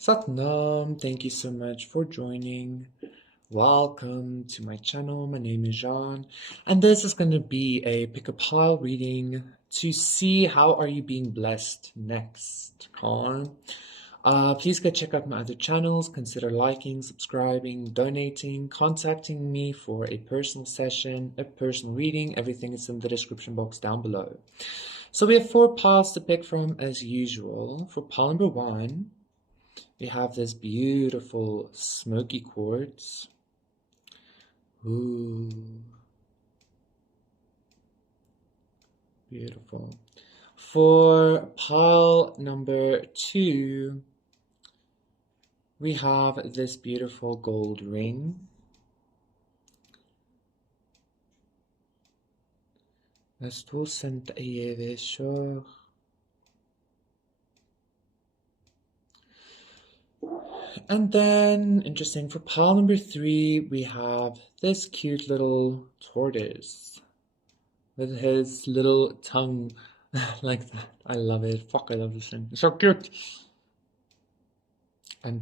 Satnam, thank you so much for joining. Welcome to my channel. My name is Jean, and this is going to be a pick a pile reading to see how are you being blessed next. Please go check out my other channels. Consider liking, subscribing, donating, contacting me for a personal session, a personal reading. Everything is in the description box down below. So we have 4 piles to pick from as usual. For pile number 1, we have this beautiful smoky quartz. Ooh, beautiful. For pile number 2, we have this beautiful gold ring. And then, interesting, for pile number 3, we have this cute little tortoise with his little tongue like that. I love it. Fuck, I love this thing. It's so cute. And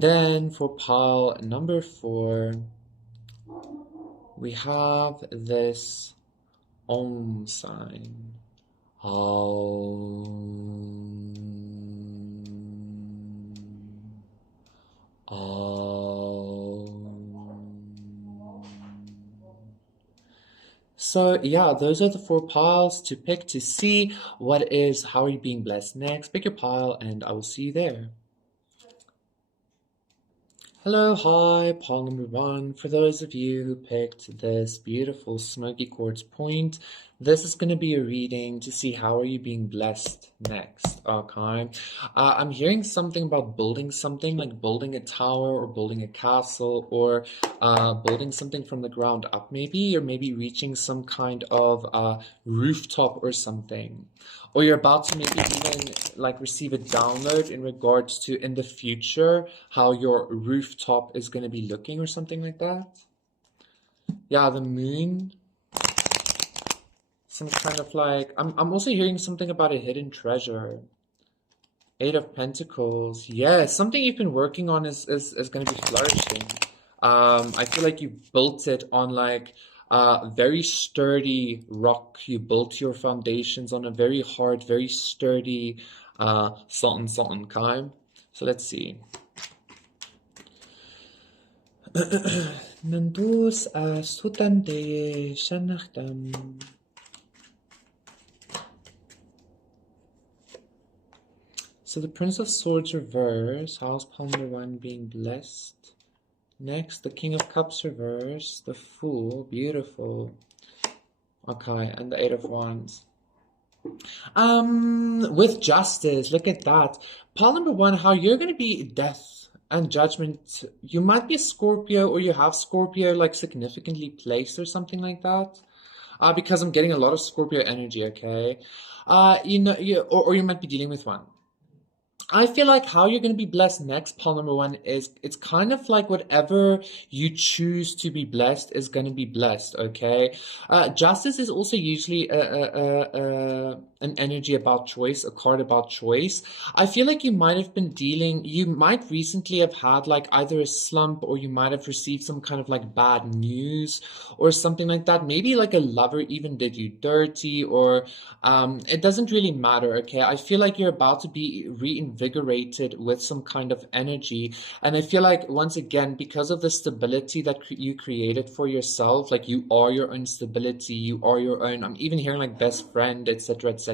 then for pile number 4, we have this Om sign. So yeah, those are the 4 piles to pick to see how are you being blessed next. Pick your pile and I will see you there. Hello, hi, pile number 1. For those of you who picked this beautiful smoky quartz point, this is going to be a reading to see how are you being blessed next, okay? I'm hearing something about building something, like building a tower or building a castle or building something from the ground up maybe, or maybe reaching some kind of rooftop or something. Or you're about to maybe even like receive a download in regards to in the future how your rooftop is going to be looking or something like that. Yeah, the moon. Some kind of like, I'm also hearing something about a hidden treasure. 8 of Pentacles. Yeah, something you've been working on is going to be flourishing. I feel like you built it on like very sturdy rock. You built your foundations on a very hard, very sturdy something kind. So let's see. Nandus sutande shanachtam. So the Prince of Swords reverse, house pile number 1 being blessed. Next, the King of Cups reverse, the Fool, beautiful. Okay, and the 8 of Wands. With justice, look at that. Pile number 1, how you're going to be death and judgment. You might be a Scorpio or you have Scorpio like significantly placed or something like that. Because I'm getting a lot of Scorpio energy, okay? Or you might be dealing with one. I feel like how you're going to be blessed next, pile number 1, is it's kind of like whatever you choose to be blessed is going to be blessed, okay? Justice is also usually an energy about choice, a card about choice. I feel like you might recently have had like either a slump or you might have received some kind of like bad news or something like that. Maybe like a lover even did you dirty or it doesn't really matter, okay? I feel like you're about to be reinvigorated with some kind of energy. And I feel like, once again, because of the stability that you created for yourself, like you are your own stability, you are your own, I'm even hearing like best friend, etc., etc.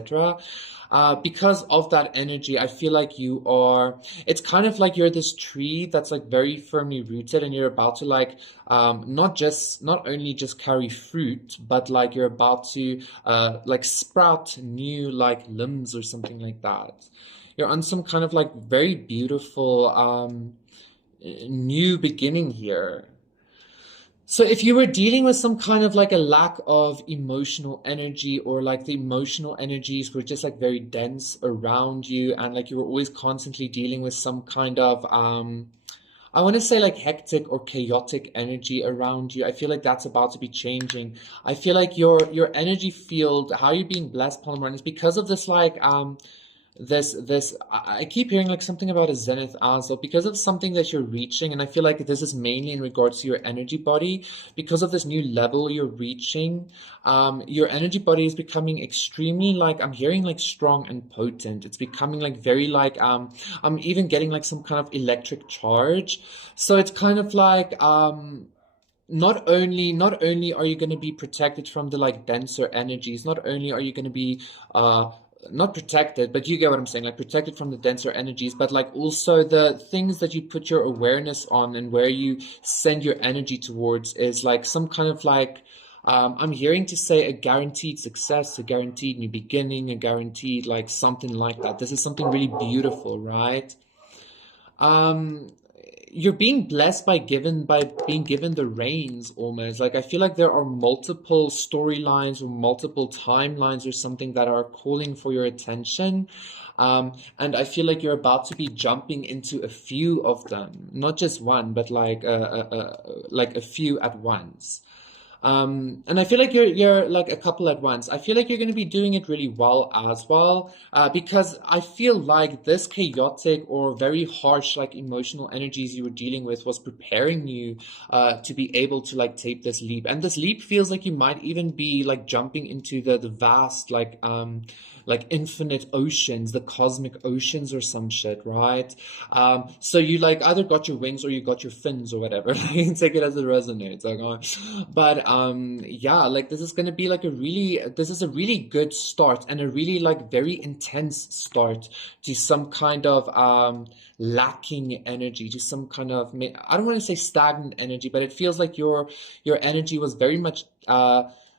Because of that energy, I feel like it's kind of like you're this tree that's like very firmly rooted and you're about to like, not only just carry fruit, but like you're about to like sprout new like limbs or something like that. You're on some kind of like very beautiful new beginning here. So if you were dealing with some kind of like a lack of emotional energy or like the emotional energies were just like very dense around you and like you were always constantly dealing with some kind of I want to say like hectic or chaotic energy around you. I feel like that's about to be changing. I feel like your energy field, how you're being blessed, Palmer, is because of this like I keep hearing like something about a zenith as well because of something that you're reaching, and I feel like this is mainly in regards to your energy body. Because of this new level you're reaching, your energy body is becoming extremely, like, I'm hearing like strong and potent. It's becoming like very like I'm even getting like some kind of electric charge. So it's kind of like not only are you going to be protected from the like denser energies, not only are you going to be not protected, but you get what I'm saying, like protected from the denser energies, but like also the things that you put your awareness on and where you send your energy towards is like some kind of like I'm hearing to say a guaranteed success, a guaranteed new beginning, a guaranteed like something like that. This is something really beautiful, right? um you're being blessed by being given the reins almost. Like I feel like there are multiple storylines or multiple timelines or something that are calling for your attention. And I feel like you're about to be jumping into a few of them, not just one, but like a few at once. And I feel like you're like a couple at once. I feel like you're going to be doing it really well as well, because I feel like this chaotic or very harsh like emotional energies you were dealing with was preparing you to be able to like take this leap. And this leap feels like you might even be like jumping into the vast like infinite oceans, the cosmic oceans or some shit, right? So you like either got your wings or you got your fins or whatever. You can take it as it resonates. Like, but yeah, like this is gonna be like this is a really good start and a really like very intense start to some kind of lacking energy, to some kind of, I don't want to say stagnant energy, but it feels like your energy was very much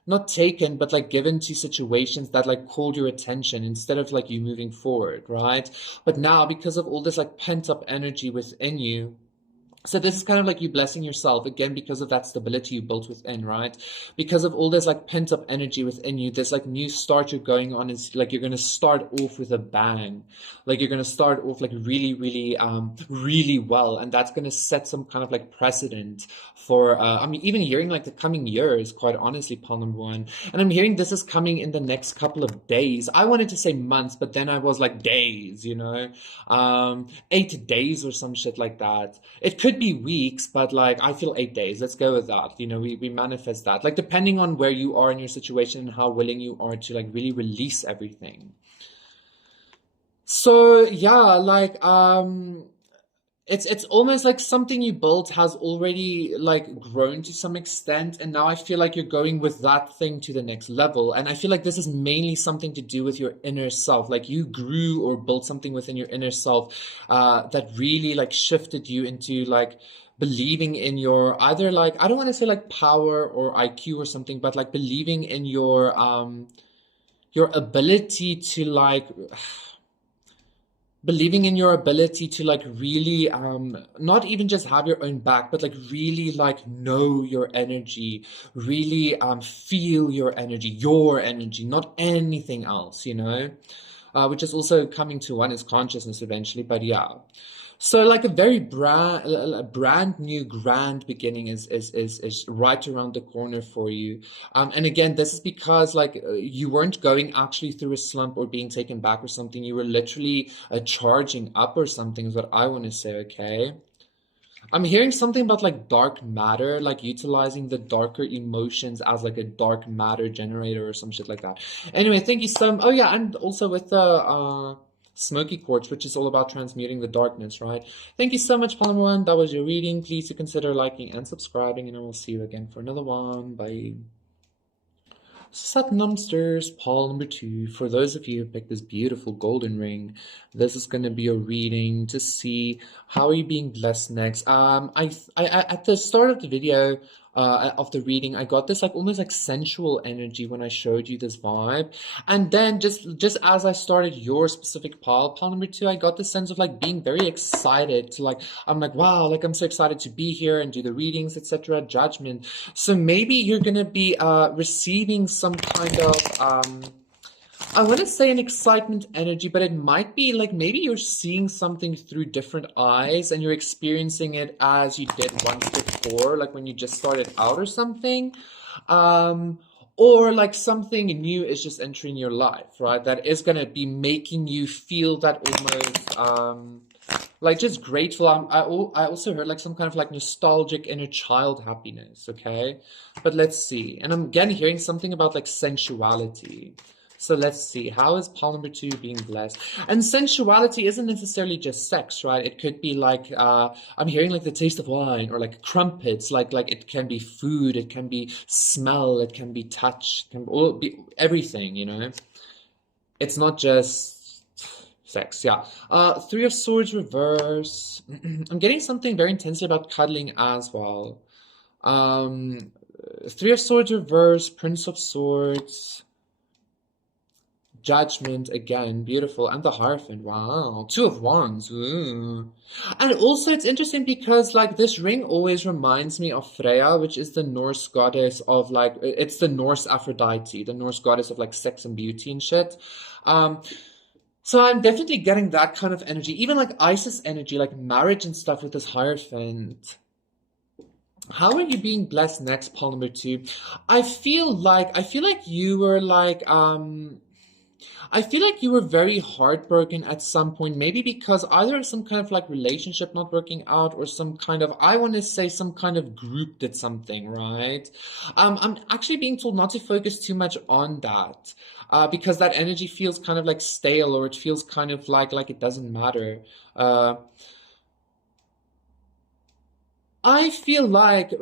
not taken, but like given to situations that like called your attention instead of like you moving forward, right? But now, because of all this like pent up energy within you, so this is kind of like you blessing yourself again because of that stability you built within, right? Because of all this like pent up energy within you, this like new start you're going on is like you're gonna start off with a bang. Like you're gonna start off like really well, and that's gonna set some kind of like precedent for I mean even hearing like the coming years, quite honestly, Paul number one. And I'm hearing this is coming in the next couple of days. I wanted to say months, but then I was like days, 8 days or some shit like that. It could be weeks, but like I feel 8 days. Let's go with that. We manifest that. Like depending on where you are in your situation and how willing you are to like really release everything. So yeah, like it's almost like something you built has already like grown to some extent, and now I feel like you're going with that thing to the next level. And I feel like this is mainly something to do with your inner self. Like you grew or built something within your inner self that really like shifted you into like believing in your, either like, I don't want to say like power or IQ or something, but like believing in your ability to like believing in your ability to like really not even just have your own back, but like really like know your energy, really feel your energy, not anything else, which is also coming to one is consciousness eventually. But yeah, so like a very brand new grand beginning is right around the corner for you. And again, this is because like you weren't going actually through a slump or being taken back or something. You were literally charging up or something is what I want to say. Okay. I'm hearing something about like dark matter, like utilizing the darker emotions as like a dark matter generator or some shit like that. Anyway, thank you so. Oh yeah, and also with the smoky quartz, which is all about transmuting the darkness, right? Thank you so much, Palmer One. That was your reading. Please do consider liking and subscribing, and I will see you again for another one. Bye. Satnamsters, Paul number two. For those of you who picked this beautiful golden ring, this is going to be a reading to see how are you being blessed next. I at the start of the video, of the reading, I got this like almost like sensual energy when I showed you this vibe, and then just as I started your specific pile number two, I got the sense of like being very excited to like, I'm like, wow, like I'm so excited to be here and do the readings, etc. Judgment. So maybe you're gonna be receiving some kind of I want to say an excitement energy, but it might be like maybe you're seeing something through different eyes and you're experiencing it as you did once before, like when you just started out or something. Um, or like something new is just entering your life, right? That is gonna be making you feel that almost like just grateful. I also heard like some kind of like nostalgic inner child happiness, okay? But let's see. And I'm again hearing something about like sensuality. So let's see. How is pole number two being blessed? And sensuality isn't necessarily just sex, right? It could be like I'm hearing like the taste of wine or like crumpets, like it can be food, it can be smell, it can be touch, it can all be everything, you know? It's not just sex, yeah. Three of Swords reverse. I'm getting something very intense about cuddling as well. Um, Three of Swords reverse, Prince of Swords, Judgment again, beautiful, and the Hierophant. Wow, Two of Wands. Ooh. And also, it's interesting because like this ring always reminds me of Freya, which is the Norse goddess of like it's the Norse Aphrodite, the Norse goddess of like sex and beauty and shit. Um, so I'm definitely getting that kind of energy, even like Isis energy, like marriage and stuff with this Hierophant. How are you being blessed next, Paul number two? I feel like you were like I feel like you were very heartbroken at some point, maybe because either some kind of like relationship not working out or some kind of, I want to say some kind of group did something, right? I'm actually being told not to focus too much on that, because that energy feels kind of like stale or it feels kind of like it doesn't matter. Uh, I feel like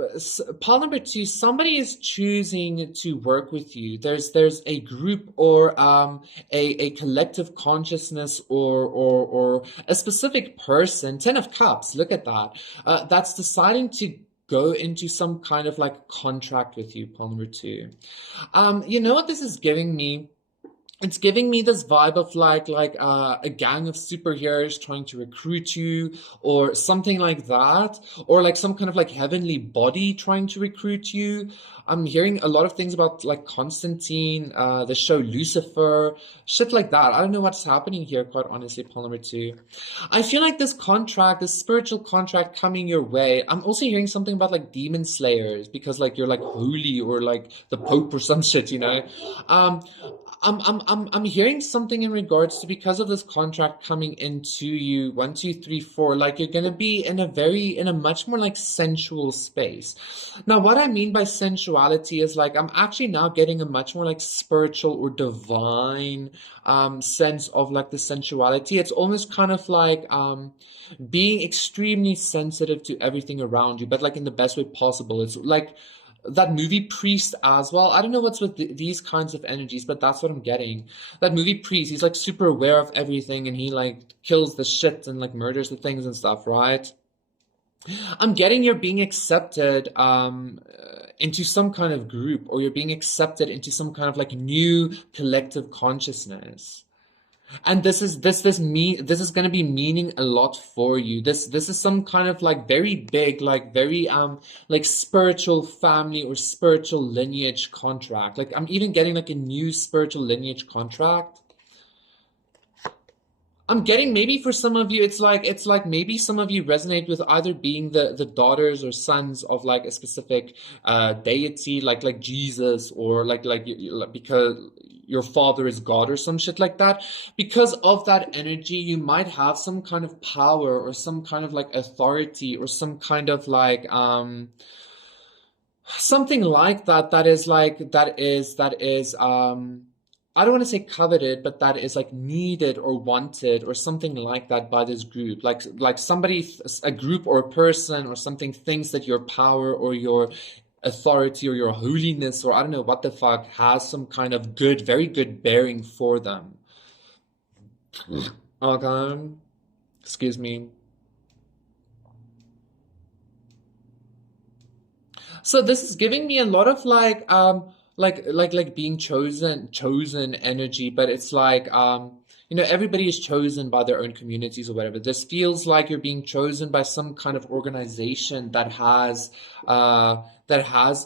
pile number two, somebody is choosing to work with you. There's a group or a collective consciousness or a specific person. Ten of Cups, look at that. That's deciding to go into some kind of like contract with you, pile number two. You know what this is giving me? It's giving me this vibe of like a gang of superheroes trying to recruit you or something like that, or like some kind of like heavenly body trying to recruit you. I'm hearing a lot of things about like Constantine, the show Lucifer, shit like that. I don't know what's happening here, quite honestly, Paul number two. I feel like this contract, this spiritual contract coming your way. I'm also hearing something about like demon slayers because like you're like holy or like the Pope or some shit, you know. Um, I'm hearing something in regards to because of this contract coming into you, one, two, three, four, like you're gonna be in a much more like sensual space. Now, what I mean by sensuality is like I'm actually now getting a much more like spiritual or divine sense of like the sensuality. It's almost kind of like being extremely sensitive to everything around you, but like in the best way possible. It's like that movie Priest as well. I don't know what's with these kinds of energies, but that's what I'm getting. That movie Priest, he's like super aware of everything and he like kills the shit and like murders the things and stuff, right? I'm getting you're being accepted into some kind of group or you're being accepted into some kind of like new collective consciousness. And this is gonna be meaning a lot for you. This is some kind of like very big, like very like spiritual family or spiritual lineage contract. Like I'm even getting like a new spiritual lineage contract. I'm getting maybe for some of you, it's like maybe some of you resonate with either being the daughters or sons of like a specific deity, like Jesus, or because your father is God or some shit like that. Because of that energy, you might have some kind of power or some kind of like authority or some kind of like something like that that is I don't want to say coveted, but that is like needed or wanted or something like that by this group. Like somebody, a group or a person or something thinks that your power or your authority or your holiness or I don't know what the fuck has some kind of good, very good bearing for them. Okay, excuse me. So this is giving me a lot of like being chosen energy, but it's like you know everybody is chosen by their own communities or whatever. This feels like you're being chosen by some kind of organization that has a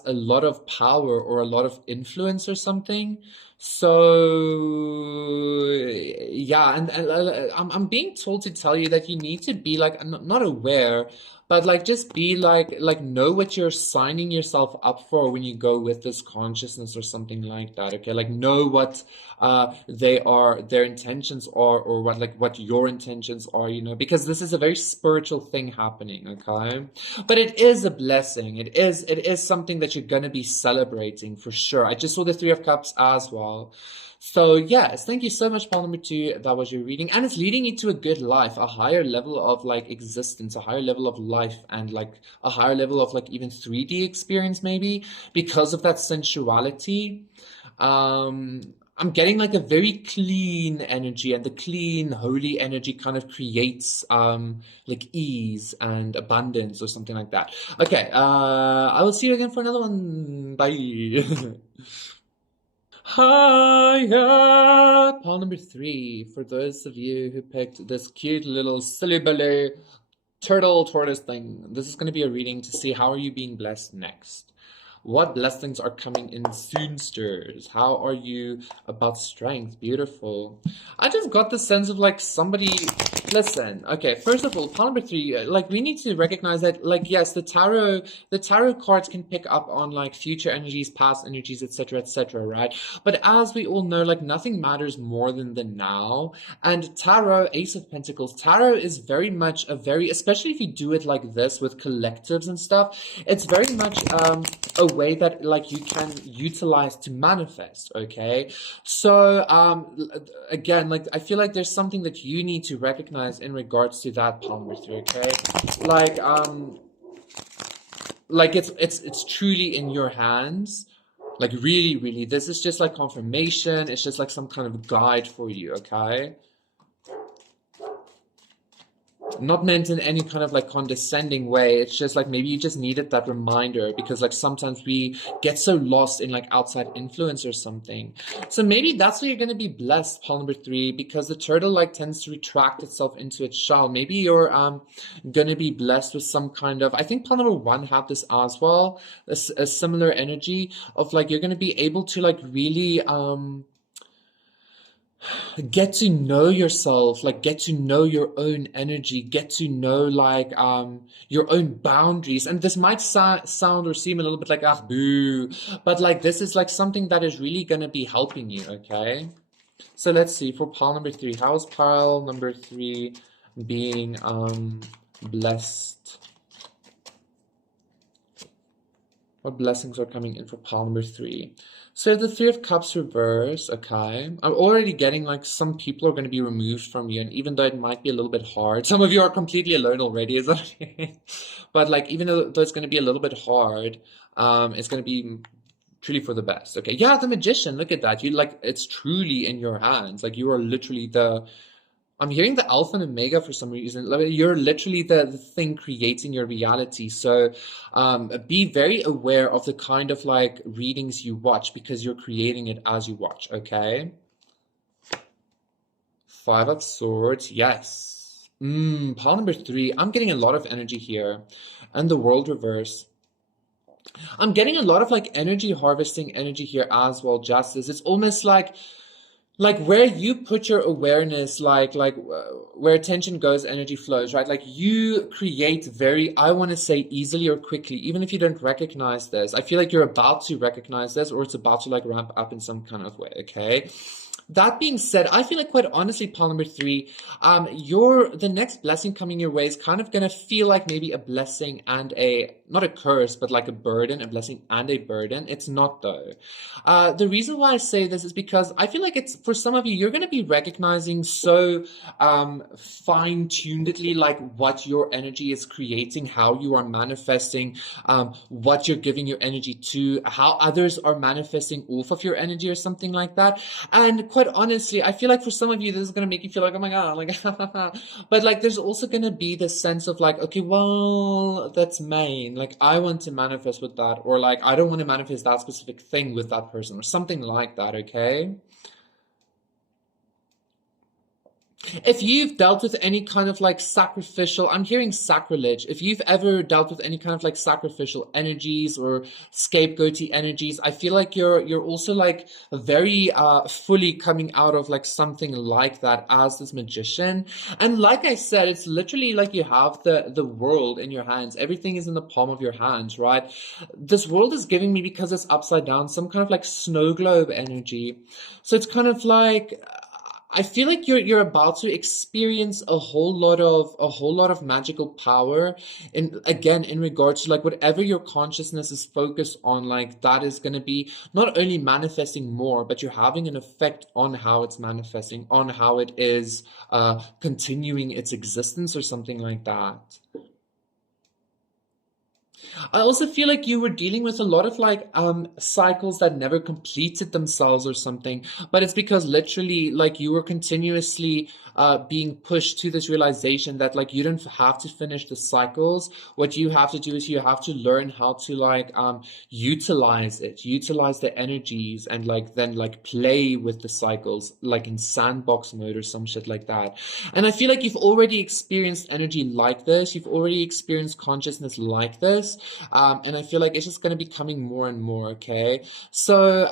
lot of power or a lot of influence or something. So yeah, and I'm being told to tell you that you need to be like not aware, But like just be like know what you're signing yourself up for when you go with this consciousness or something like that. Okay, like know what their intentions are, or what your intentions are, because this is a very spiritual thing happening. Okay, but it is a blessing. It is something that you're gonna be celebrating for sure. I just saw the Three of Cups as well. So yes, thank you so much, Paul number two. That was your reading, and it's leading you to a good life, a higher level of like existence, a higher level of life, and like a higher level of like even 3D experience maybe because of that sensuality. Um, I'm getting like a very clean energy, and the clean, holy energy kind of creates like ease and abundance or something like that. Okay, I will see you again for another one. Bye. Hiya! Pile number three, for those of you who picked this cute little silly billy turtle tortoise thing. This is going to be a reading to see how are you being blessed next. What blessings are coming in soonsters? How are you about strength? Beautiful. I just got the sense of like somebody. Listen, okay. First of all, pile number three. Like we need to recognize that, like yes, the tarot cards can pick up on like future energies, past energies, etc., right? But as we all know, like nothing matters more than the now. And tarot, Ace of Pentacles, tarot is very much especially if you do it like this with collectives and stuff. It's very much a way that like you can utilize to manifest. Okay, so again, like I feel like there's something that you need to recognize in regards to that, palm reader. Okay, like it's truly in your hands. Like really, this is just like confirmation. It's just like some kind of guide for you. Okay, not meant in any kind of like condescending way. It's just like maybe you just needed that reminder, because like sometimes we get so lost in like outside influence or something. So maybe that's why you're going to be blessed, Paul number three, because the turtle like tends to retract itself into its shell. Maybe you're going to be blessed with some kind of, I think Paul number one had this as well, a similar energy of like you're going to be able to like really get to know yourself, like get to know your own energy, get to know like your own boundaries. And this might sound or seem a little bit like ah boo, but like this is like something that is really going to be helping you. Okay, so let's see for pile number three. How is pile number three being blessed? What blessings are coming in for pile number three? So the Three of Cups reverse, okay. I'm already getting like some people are going to be removed from you, and even though it might be a little bit hard, some of you are completely alone already, isn't it? But like even though it's going to be a little bit hard, it's going to be truly for the best. Okay, yeah, the Magician, look at that. You like it's truly in your hands. Like you are literally I'm hearing the Alpha and Omega for some reason. You're literally the thing creating your reality. So be very aware of the kind of like readings you watch, because you're creating it as you watch, okay? Five of Swords, yes. Pile number three, I'm getting a lot of energy here. And the World reverse. I'm getting a lot of like energy harvesting energy here as well, Justice. It's almost like where you put your awareness, where attention goes, energy flows, right? Like you create very, I want to say easily or quickly, even if you don't recognize this. I feel like you're about to recognize this, or it's about to like ramp up in some kind of way, okay? That being said, I feel like quite honestly, pile number three, the next blessing coming your way is kind of gonna feel like maybe a blessing and not a curse, but like a burden, a blessing and a burden. It's not though. The reason why I say this is because I feel like it's for some of you, you're gonna be recognizing so fine-tunedly like what your energy is creating, how you are manifesting, what you're giving your energy to, how others are manifesting off of your energy or something like that. And quite honestly, I feel like for some of you, this is going to make you feel like, oh my God, like, but like, there's also going to be this sense of like, okay, well, that's mine. Like, I want to manifest with that, or like, I don't want to manifest that specific thing with that person, or something like that, okay? If you've dealt with any kind of like sacrificial, I'm hearing sacrilege. If you've ever dealt with any kind of like sacrificial energies or scapegoaty energies, I feel like you're also like very fully coming out of like something like that as this magician. And like I said, it's literally like you have the world in your hands. Everything is in the palm of your hands, right? This world is giving me, because it's upside down, some kind of like snow globe energy. So it's kind of like I feel like you're about to experience a whole lot of magical power, in again in regards to like whatever your consciousness is focused on, like that is going to be not only manifesting more, but you're having an effect on how it's manifesting, on how it is continuing its existence or something like that. I also feel like you were dealing with a lot of like cycles that never completed themselves or something, but it's because literally like you were continuously being pushed to this realization that like you don't have to finish the cycles. What you have to do is you have to learn how to like utilize the energies, and like then like play with the cycles like in sandbox mode or some shit like that. And I feel like you've already experienced energy like this. You've already experienced consciousness like this. And I feel like it's just going to be coming more and more. Okay. So,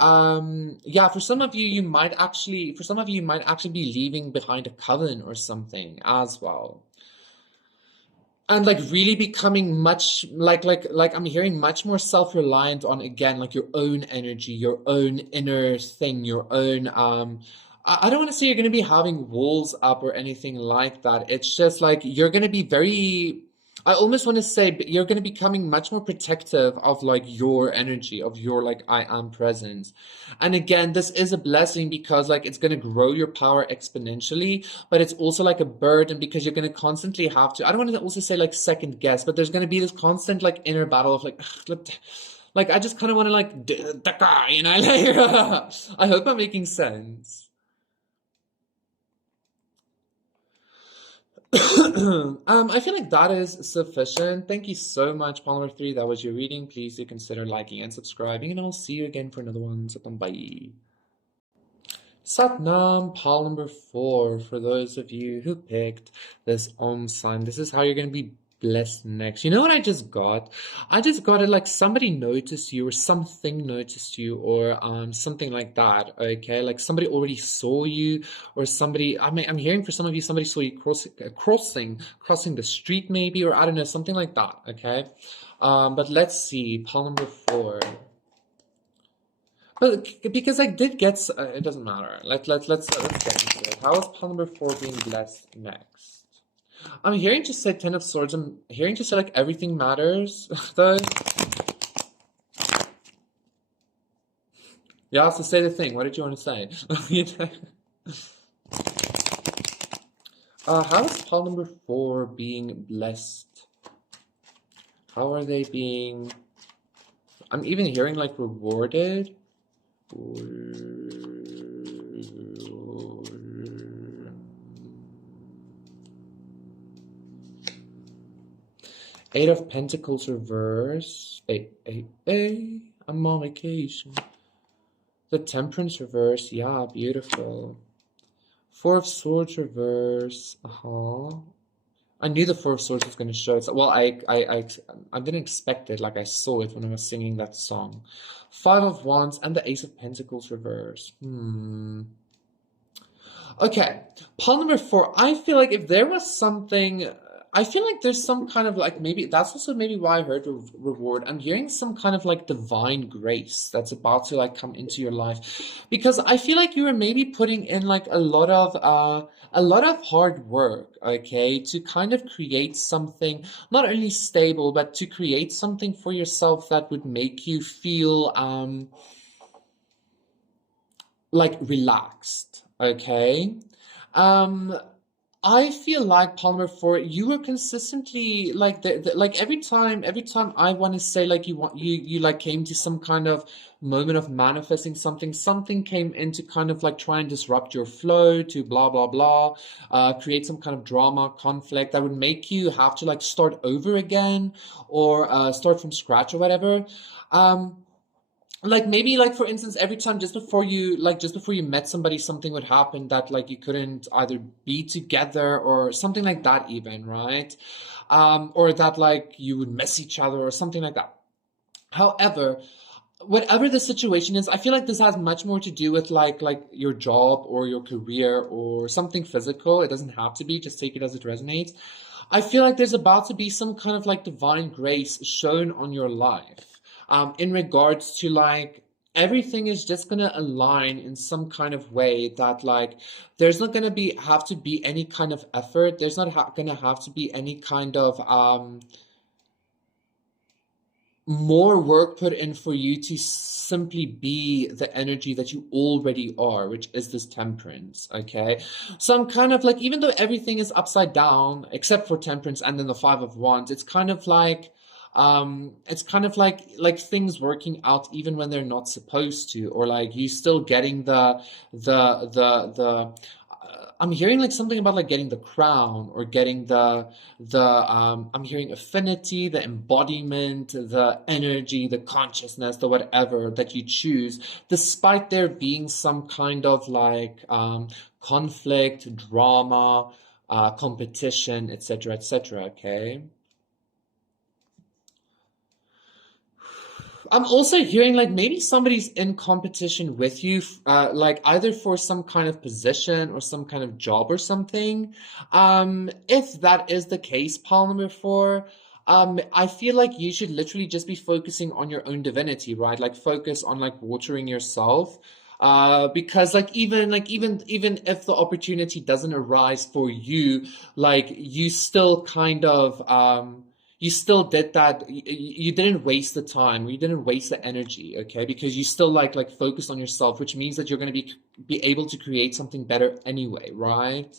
yeah, for some of you, you might actually be leaving behind a coven or something as well. And like really becoming much like I'm hearing much more self-reliant on, again, like your own energy, your own inner thing, your own I don't want to say you're going to be having walls up or anything like that. It's just like you're going to be very, I almost want to say, but you're going to be becoming much more protective of like your energy, of your like I am presence. And again, this is a blessing because like it's going to grow your power exponentially, but it's also like a burden because you're going to constantly have to, I don't want to also say like second guess, but there's going to be this constant like inner battle of like, like I just kind of want to like, you know, like, I hope I'm making sense. I feel like that is sufficient. Thank you so much, Palmer 3. That was your reading. Please do consider liking and subscribing, and I'll see you again for another one. Satam, bye. Satnam, pile number 4. For those of you who picked this Om sign, this is how you're going to be blessed next. You know what I just got? I just got it like somebody noticed you or something noticed you or something like that. Okay, like somebody already saw you or somebody. I mean, I'm hearing for some of you somebody saw you crossing the street maybe, or I don't know, something like that. Okay, but let's see. Pile number 4. But because I did get, it doesn't matter. Let's get into it. How is pile number 4 being blessed next? I'm hearing to say Ten of Swords. I'm hearing to say like everything matters. Though. Yeah, so say the thing. What did you want to say? How is pile number 4 being blessed? How are they being? I'm even hearing like rewarded. Eight of Pentacles reverse. I'm on vacation. The Temperance reverse. Yeah, beautiful. Four of Swords reverse. I knew the Four of Swords was going to show it. Well, I didn't expect it. Like I saw it when I was singing that song. Five of Wands and the Ace of Pentacles reverse. Okay, pile number 4. I feel like if there was something, I feel like there's some kind of like, maybe that's also maybe why I heard reward. I'm hearing some kind of like divine grace that's about to like come into your life, because I feel like you were maybe putting in like a lot of hard work, okay, to kind of create something not only stable, but to create something for yourself that would make you feel like relaxed, okay? Um, I feel like Palmer, for you were consistently like like every time I want to say like you like came to some kind of moment of manifesting something came in to kind of like try and disrupt your flow, to blah blah blah, create some kind of drama, conflict that would make you have to like start over again or start from scratch or whatever. Um, like maybe like for instance every time just before you met somebody something would happen that like you couldn't either be together or something like that even, right? Or that like you would miss each other or something like that. However, whatever the situation is, I feel like this has much more to do with like your job or your career or something physical. It doesn't have to be, just take it as it resonates. I feel like there's about to be some kind of like divine grace shown on your life, in regards to like everything is just gonna align in some kind of way that like there's not gonna be have to be any kind of effort. There's not gonna have to be any kind of more work put in for you to simply be the energy that you already are, which is this temperance, okay? So I'm kind of like, even though everything is upside down, except for temperance and then the five of wands, it's kind of like things working out even when they're not supposed to, or like you still getting the I'm hearing like something about like getting the crown or getting the I'm hearing affinity, the embodiment, the energy, the consciousness, the whatever that you choose, despite there being some kind of like conflict, drama, competition, etc., etc. Okay. I'm also hearing like maybe somebody's in competition with you, like either for some kind of position or some kind of job or something. If that is the case, pile number four, I feel like you should literally just be focusing on your own divinity, right? Like focus on like watering yourself. Because like even if the opportunity doesn't arise for you, like you still kind of you still did that. You didn't waste the time, you didn't waste the energy, okay? Because you still like focused on yourself, which means that you're going to be able to create something better anyway, right?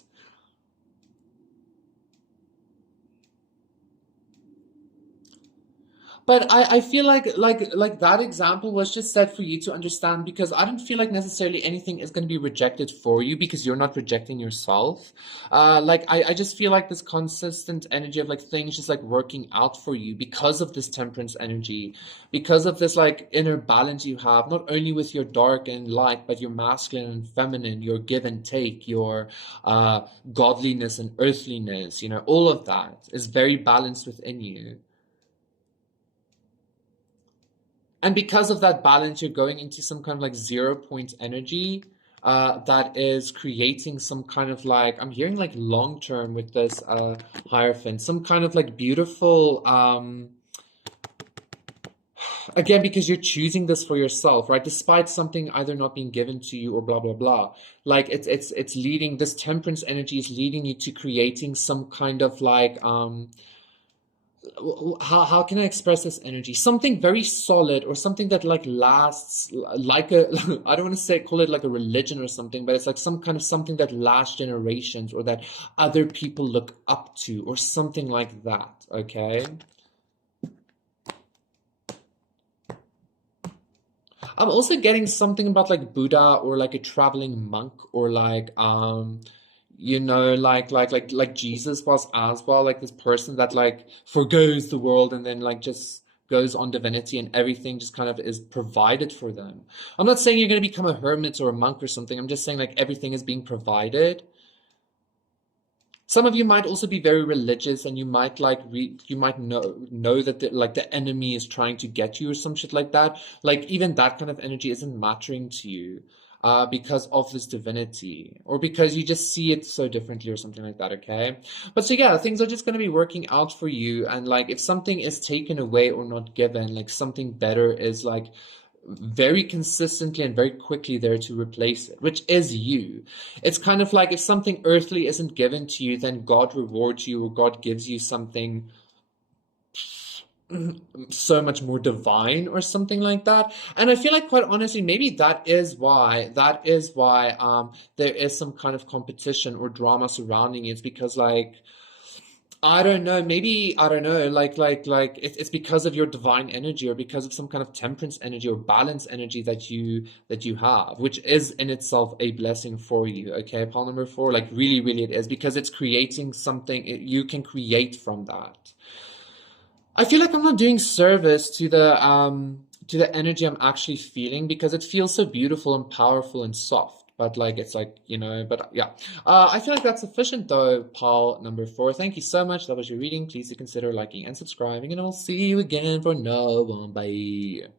But I feel like that example was just said for you to understand, because I don't feel like necessarily anything is going to be rejected for you because you're not rejecting yourself. I just feel like this consistent energy of like things just like working out for you because of this temperance energy, because of this like inner balance you have, not only with your dark and light, but your masculine and feminine, your give and take, your uh, godliness and earthliness, all of that is very balanced within you. And because of that balance, you're going into some kind of like 0 point energy, that is creating some kind of like, I'm hearing like long term with this Hierophant, some kind of like beautiful, again, because you're choosing this for yourself, right? Despite something either not being given to you or blah blah blah. Like it's leading, this temperance energy is leading you to creating some kind of like how can I express this energy? Something very solid, or something that like lasts, like a I don't want to say call it like a religion or something, but it's like some kind of something that lasts generations, or that other people look up to, or something like that. Okay. I'm also getting something about like Buddha or like a traveling monk, or like like Jesus was as well, like this person that like forgoes the world and then like just goes on divinity, and everything just kind of is provided for them. I'm not saying you're going to become a hermit or a monk or something. I'm just saying like everything is being provided. Some of you might also be very religious, and you might you might know that the enemy is trying to get you or some shit like that. Like even that kind of energy isn't mattering to you, because of this divinity, or because you just see it so differently or something like that. Okay, but so yeah, things are just going to be working out for you, and like if something is taken away or not given, like something better is like very consistently and very quickly there to replace it, which is you. It's kind of like if something earthly isn't given to you, then God rewards you, or God gives you something so much more divine or something like that. And I feel like quite honestly, maybe that is why there is some kind of competition or drama surrounding it. It's because like I don't know. Maybe I don't know. It's because of your divine energy, or because of some kind of temperance energy or balance energy that you have, which is in itself a blessing for you. Okay, pile number four, like really, really, it is, because it's creating something you can create from that. I feel like I'm not doing service to the energy I'm actually feeling because it feels so beautiful and powerful and soft. But like it's like, but yeah. I feel like that's sufficient though, Paul number 4. Thank you so much. That was your reading. Please do consider liking and subscribing, and I'll see you again for another one. Bye.